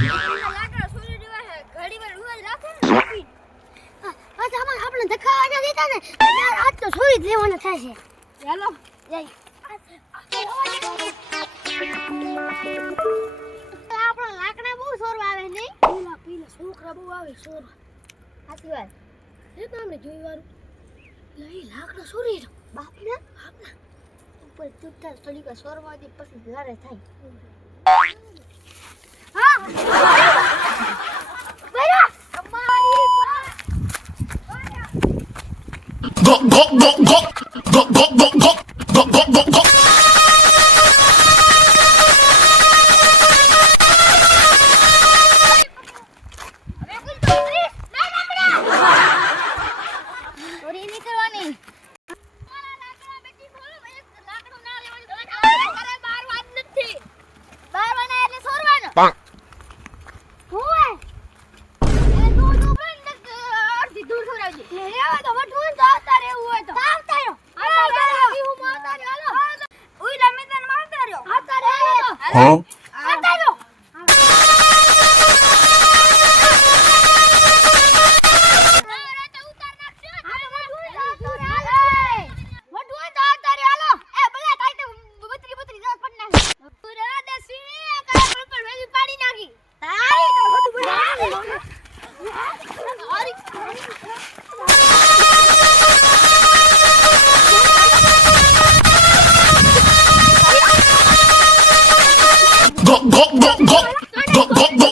લાકડા સોરી દેવા હે ઘડી વાર ઉવા રાખે ને આ સામાન આપણે ધક્કા વાગ્યા દીધા ને આજ તો સોરી જ લેવાના થાય છે ચાલો જઈ આપણો લાકડા બહુ સોરવા આવે નહીં પીલા છોકરા બહુ આવે સોરવા સાચી વાત એ તો અમે જોઈ વારું લઈ લાકડા સોરી બાપને ઉપર ચૂપચાપ થોડીક સોરવા દે પછી લડે થાય હા બેરા અમારી go go go go go go go go go go go go Huh? Go go go go go go go